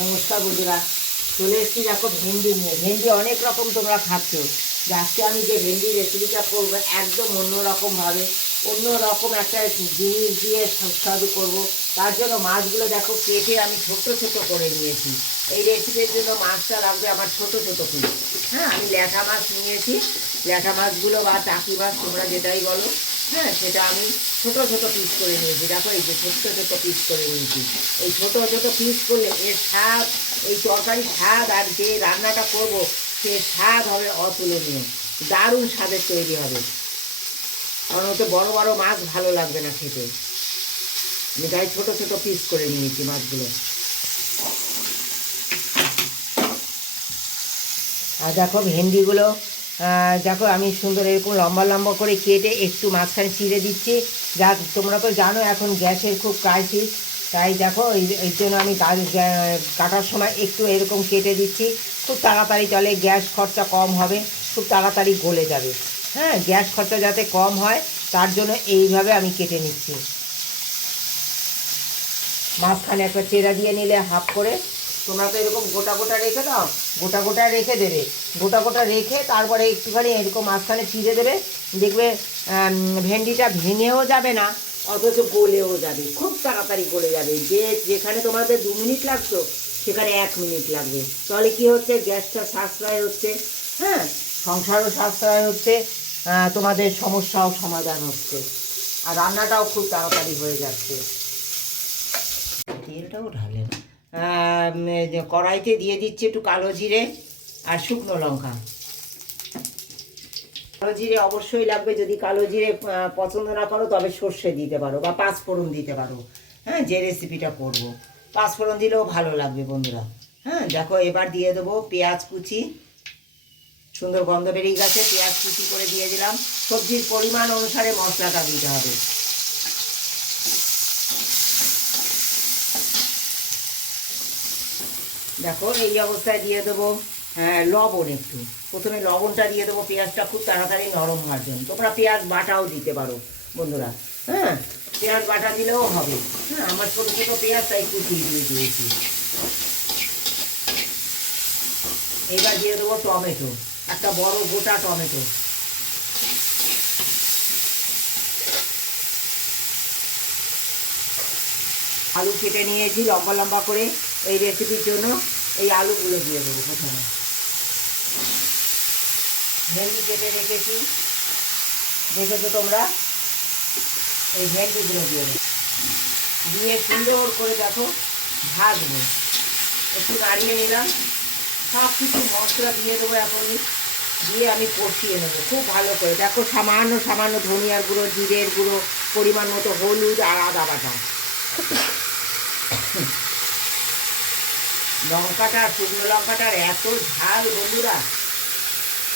নমস্কার বন্ধুরা, চলে এসেছি দেখো ভেন্ডি নিয়ে। ভেন্ডি অনেক রকম তোমরা খাচ্ছ, যে আজকে আমি যে ভেন্ডি রেসিপিটা করবো একদম অন্যরকমভাবে, অন্যরকম একটা জিনিস দিয়ে সুস্বাদু করব। তার জন্য মাছগুলো দেখো কেটে আমি ছোট ছোট করে নিয়েছি। এই রেসিপির জন্য মাছটা লাগবে আমার ছোট ছোট পিস। হ্যাঁ, আমি ল্যাঠা মাছ নিয়েছি। ল্যাঠা মাছগুলো বা টাকি মাছ তোমরা যেটাই বলো, হ্যাঁ, সেটা আমি ছোট ছোট পিস করে নিয়েছি। দেখো এই যে ছোট ছোট পিস করে নিয়েছি। এই ছোট ছোট পিস করলে এর স্বাদ, এই তরকারির স্বাদ আর যে রান্নাটা করব সে স্বাদ হবে অতুলনীয়, দারুণ স্বাদের তৈরি হবে। কারণ ওতে বড় বড় মাছ ভালো লাগবে না খেতে। আমি তাই ছোট ছোট পিস করে নিয়েছি মাছগুলো। আর দেখো ভেন্ডিগুলো, দেখো আমি সুন্দর এরকম লম্বা লম্বা করে কেটে একটু মাঝখানে চিড়ে দিচ্ছি। যা তোমরা তো জানো এখন গ্যাসের খুব ক্রাইসিস, তাই দেখো এই জন্য আমি কাটার সময় একটু এরকম কেটে দিচ্ছি। খুব তাড়াতাড়ি চলে, গ্যাস খরচা কম হবে, খুব তাড়াতাড়ি গলে যাবে। হ্যাঁ, গ্যাস খরচা যাতে কম হয় তার জন্য এইভাবে আমি কেটে নিচ্ছি। মাঝখানে একটা চেরা দিয়ে নিলে হাফ করে, তোমরা তো এরকম গোটা গোটা রেখে দাও, গোটা গোটা রেখে দেবে। গোটা গোটা রেখে তারপরে একটুখানি এরকম মাঝখানে চিড়ে দেবে। দেখবে ভেন্ডিটা ভেঙেও যাবে না, অথচ গলেও যাবে, খুব তাড়াতাড়ি গলে যাবে। যেখানে তোমাদের 2 মিনিট লাগতো সেখানে 1 মিনিট লাগবে। তাহলে কি হচ্ছে, গ্যাসটা সাশ্রয় হচ্ছে, হ্যাঁ, সংসারও সাশ্রয় হচ্ছে, তোমাদের সমস্যাও সমাধান হচ্ছে, আর রান্নাটাও খুব তাড়াতাড়ি হয়ে যাচ্ছে। তেলটাও ঢালে কড়াইতে দিয়ে দিচ্ছি একটু কালো জিরে আর শুকনো লঙ্কা। কালো জিরে অবশ্যই লাগবে, যদি কালো জিরে পছন্দ না করো তবে সর্ষে দিতে পারো বা পাঁচফোড়ন দিতে পারো। হ্যাঁ, যে রেসিপিটা করবো পাঁচফোড়ন দিলেও ভালো লাগবে বন্ধুরা। হ্যাঁ, দেখো এবার দিয়ে দেবো পেঁয়াজ কুচি। সুন্দর গন্ধ বেরিয়ে গেছে, পেঁয়াজ কুচি করে দিয়ে দিলাম। সবজির পরিমাণ অনুসারে মশলাটা দিতে হবে। দেখো এই অবস্থায় দিয়ে দেবো লবণ একটু। প্রথমে লবণটা দিয়ে দেবো পেঁয়াজটা খুব তাড়াতাড়ি নরম হওয়ার জন্য। তোমরা পেঁয়াজ বাটাও দিতে পারো বন্ধুরা। হ্যাঁ, পেঁয়াজ বাটা দিলেও হবে। হ্যাঁ, আমার ছোটো ছোটো পেঁয়াজটাই কুচিয়ে দিয়ে দিয়েছি। এইবার দিয়ে দেবো টমেটো, একটা বড় গোটা টমেটো। আলু কেটে নিয়েছি লম্বা লম্বা করে এই রেসিপির জন্য। এই আলুগুলো দিয়ে দেবো প্রথমে। ভেন্ডি কেটে রেখেছি, দেখেছো তোমরা, এই ভেন্ডিগুলো দিয়ে দেবো। দিয়ে সুন্দর করে দেখো ভাজবো। একটু নাড়িয়ে নিলাম, সব কিছু মশলা দিয়ে দেবো এখনই। দিয়ে আমি কষিয়ে নেবো খুব ভালো করে। দেখো সামান্য সামান্য ধনিয়ার গুঁড়ো, জিরের গুঁড়ো, পরিমাণ মতো হলুদ আর আদা বাটা। লঙ্কাটা, শুকনো লঙ্কাটার এত ঝাল বন্ধুরা,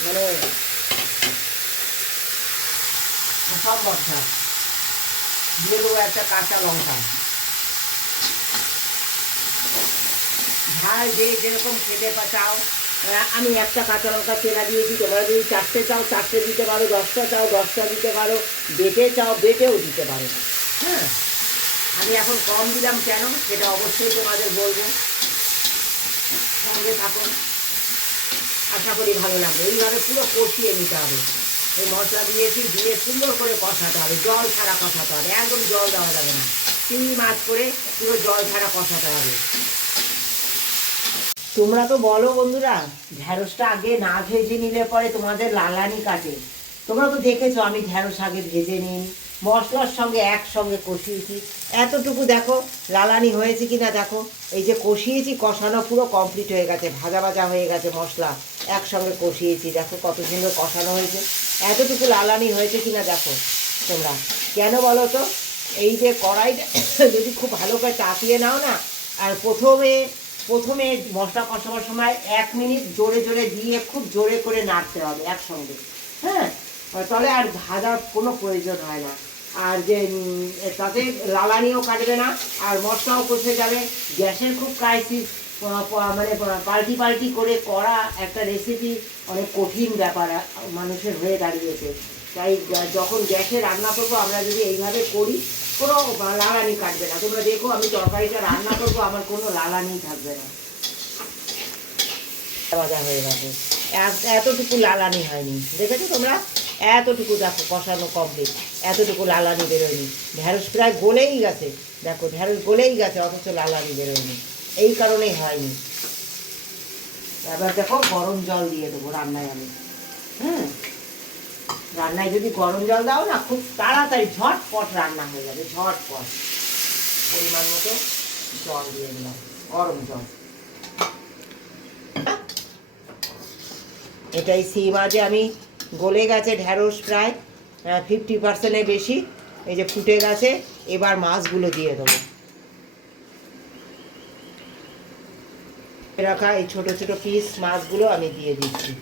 মানে সব মশলা দিয়ে দেবো। একটা কাঁচা লঙ্কা, ঝাল যে যেরকম খেতে চাও। আমি একটা কাঁচা লঙ্কা চেরা দিয়েছি, তোমরা যদি 4টে চাও 4টে দিতে পারো, 10টা চাও 10টা দিতে পারো, বেটে চাও বেটেও দিতে পারো। হ্যাঁ, আমি এখন কম দিলাম কেন সেটা অবশ্যই তোমাদের বলবো, সঙ্গে থাকো, আশা করি ভালো লাগবে। এইভাবে পুরো কষিয়ে নিতে হবে। এই মশলা দিয়েছি, দিয়ে সুন্দর করে কষাতে হবে, জল ছাড়া কষাতে হবে, একদম জল দেওয়া যাবে না। চিংড়ি মাছ করে পুরো জল ছাড়া কষাতে হবে। তোমরা তো বলো বন্ধুরা, ঢ্যাঁড়সটা আগে না ভেজে নিলে পরে তোমাদের লালানি কাটে। তোমরা তো দেখেছো আমি ঢ্যাঁড়স আগে ভেজে নিই, মশলার সঙ্গে একসঙ্গে কষিয়েছি। এতটুকু দেখো লালানি হয়েছে কিনা দেখো। এই যে কষিয়েছি, কষানো পুরো কমপ্লিট হয়ে গেছে, ভাজা ভাজা হয়ে গেছে, মশলা একসঙ্গে কষিয়েছি, দেখো কত সুন্দর কষানো হয়েছে। এতটুকু লালানি হয়েছে কিনা দেখো তোমরা। কেন বলো তো, এই যে কড়াইটা যদি খুব ভালো করে তাতিয়ে নাও না, আর প্রথমে মশলা কষাবার সময় 1 মিনিট জোরে জোরে দিয়ে খুব জোরে করে নাড়তে হবে একসঙ্গে। হ্যাঁ, তাহলে আর ভাজার কোনো প্রয়োজন হয় না। আর যে তাতে লালানিও কাটবে না, আর মশলাও কষে যাবে। গ্যাসের খুব ক্রাইসিস, মানে পাল্টি করে করা একটা রেসিপি অনেক কঠিন ব্যাপার মানুষের হয়ে দাঁড়িয়েছে। তাই যখন গ্যাসে রান্না করবো আমরা যদি এইভাবে করি, কোনো লালানি কাটবে না। তোমরা দেখো আমি তরকারিটা রান্না করবো, আমার কোনো লালানি থাকবে না। ভাজা হয়ে গেছে, এতটুকু লালানি হয়নি, দেখেছো তোমরা? এতটুকু দেখো কষানো কমপ্লিট, এতটুকু লালানি বেরোয়নি। ঢ্যাঁড়স প্রায় গলেই গেছে, দেখো ঢ্যাঁড়স গলেই গেছে, অথচ লালানি বেরোয়নি, এই কারণেই হয়নি। এবার দেখো গরম জল দিয়ে দেবো রান্নায় আমি। হ্যাঁ, রান্নায় যদি গরম জল দাও না, খুব তাড়াতাড়ি ঝটপট রান্না হয়ে যাবে, ঝটপট। পরিমাণ মতো জল দিয়ে দিলাম, গরম জল। এটাই সিম আজে আমি গলে গেছে ঢ্যাঁড়স প্রায় 50%-এর বেশি, এই যে ফুটে গেছে। এবার মাছগুলো দিয়ে দেবো, রাখা এই ছোট ছোট পিস মাছগুলো আমি দিয়ে দিচ্ছি।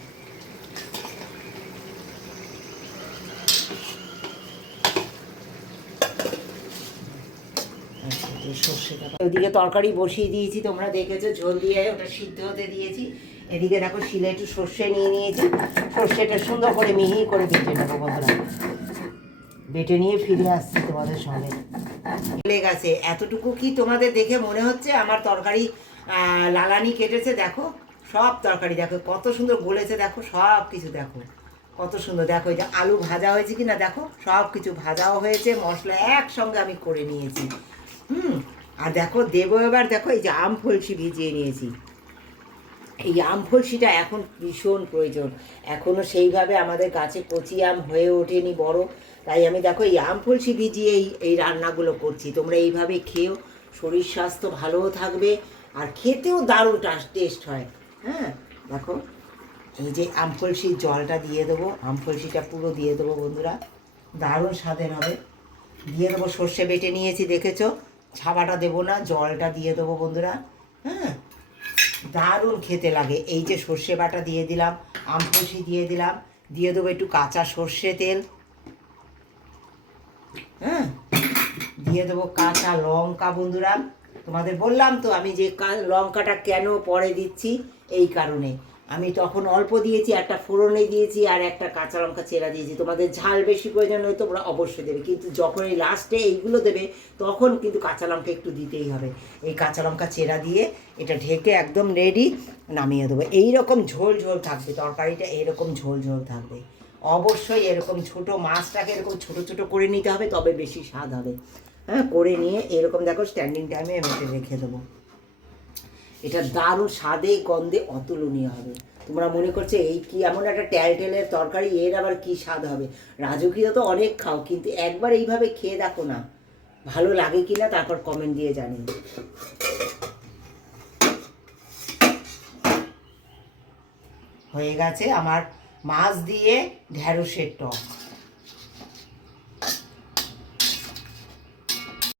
ওইদিকে তরকারি বসিয়ে দিয়েছি, তোমরা দেখেছো, ঝোল দিয়ে ওটা সিদ্ধ হতে দিয়েছি। এদিকে দেখো শিলে একটু সর্ষে নিয়ে নিয়েছি, সর্ষেটা সুন্দর করে মিহি করে বেটে নেবো বন্ধুরা। বেটে নিয়ে ফিরে আসছি তোমাদের সঙ্গে। গলে গেছে, এতটুকু কি তোমাদের দেখে মনে হচ্ছে আমার তরকারি লালানি কেটেছে? দেখো সব তরকারি দেখো কত সুন্দর গলেছে, দেখো সব কিছু দেখো কত সুন্দর। দেখো এই যে আলু ভাজা হয়েছে কি না, দেখো সব কিছু ভাজাও হয়েছে, মশলা একসঙ্গে আমি করে নিয়েছি। আর দেখো দেবো এবার, দেখো এই যে আম ফলসি ভিজিয়ে নিয়েছি। এই আম ফলসিটা এখন ভীষণ প্রয়োজন, এখনও সেইভাবে আমাদের গাছে কচি আম হয়ে ওঠেনি বড়, তাই আমি দেখো এই আম ফলসি ভিজিয়ে এই রান্নাগুলো করছি। তোমরা এইভাবে খেয়েও, শরীর স্বাস্থ্য ভালোও থাকবে আর খেতেও দারুণ টেস্ট হয়। হ্যাঁ, দেখো এই যে আম ফলসির জলটা দিয়ে দেবো, আম ফলসিটা পুরো দিয়ে দেবো বন্ধুরা, দারুণ স্বাদের হবে। দিয়ে দেবো সর্ষে বেটে নিয়েছি, দেখেছো, ছাবাটা দেবো না, জলটা দিয়ে দেবো বন্ধুরা। হ্যাঁ, দারুণ খেতে লাগে। এই যে সর্ষে বাটা দিয়ে দিলাম, আম কষি দিয়ে দিলাম, দিয়ে দেবো একটু কাঁচা সর্ষে তেল। হ্যাঁ, দিয়ে দেবো কাঁচা লঙ্কা বন্ধুরা। তোমাদের বললাম তো আমি যে লঙ্কাটা কেন পরে দিচ্ছি, এই কারণে। আমি তখন অল্প দিয়েছি, একটা ফোড়নে দিয়েছি আর একটা কাঁচা লঙ্কা চেরা দিয়েছি। তোমাদের ঝাল বেশি প্রয়োজন হলে তোমরা অবশ্যই দেবে, কিন্তু যখন এই লাস্টে এইগুলো দেবে তখন কিন্তু কাঁচা লঙ্কা একটু দিতেই হবে। এই কাঁচা লঙ্কা চেরা দিয়ে এটা ঢেকে একদম রেডি, নামিয়ে দেবো। এইরকম ঝোল ঝোল থাকবে তরকারিটা, এরকম ঝোল ঝোল থাকবে। অবশ্যই এরকম ছোট মাছটাকে এরকম ছোট ছোট করে নিতে হবে, তবে বেশি স্বাদ হবে। হ্যাঁ, করে নিয়ে এরকম দেখো স্ট্যান্ডিং টাইমে আমি এটা রেখে দেবো। এটা দারুণ স্বাদে গন্ধে অতুলনীয় হবে। তোমরা মনে করছো এই কি এমন একটা ট্যালটেলের তরকারি, এর আবার কি স্বাদ হবে? রাজকীয় তো অনেক খাও, কিন্তু একবার এইভাবে খেয়ে দেখো না, ভালো লাগে কি না তারপর কমেন্ট দিয়ে জানিও। হয়ে গেছে আমার মাছ দিয়ে ঢ্যাঁড়সের টক।